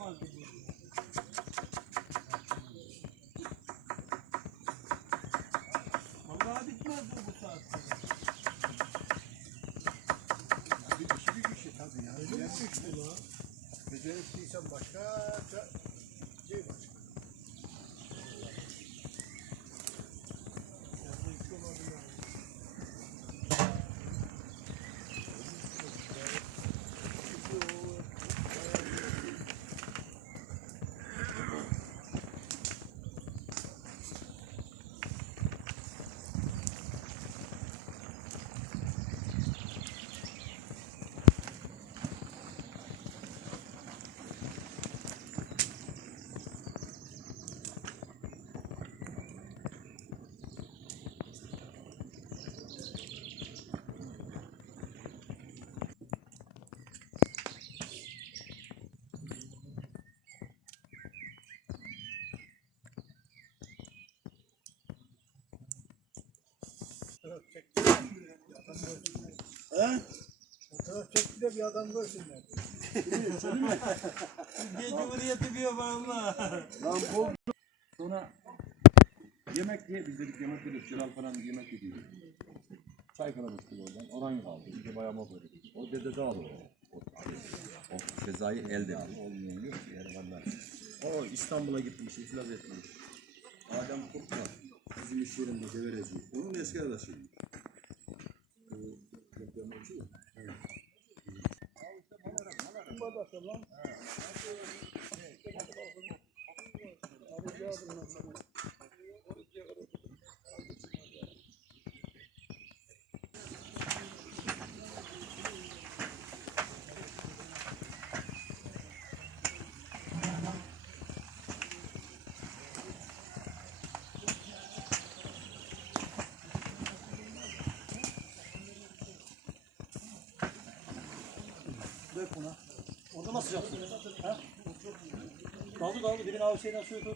Yapamazdı bunu. Vallahi bitmez bu bu saatte. Ya bir kişi bir kişi tabii ya. Öyle mi düştü lan? Becerikliysen başka He? Fotoğraf çekti de bir adam görsünler. Türkiye Cumhuriyeti diyor valla. Lan bu sonra yemek diye biz dedik yemek yedik. Celal falan yemek yediyor. Çay falan içtik oradan. Oran kaldı. İyice bayağı mok ödedik. O dede de alır. O, o cezayı elde alır. Olmuyor yani vallahi. O İstanbul'a gitmiş, iflas etmiş. Adem Kurt var. Bizim iş yerinde devereci. Onun eski arkadaşı. Bu depremci ya. Dök buna. Orada nasıl yapacaksın? Ha? Daldı daldı. Şeyden suyu tut.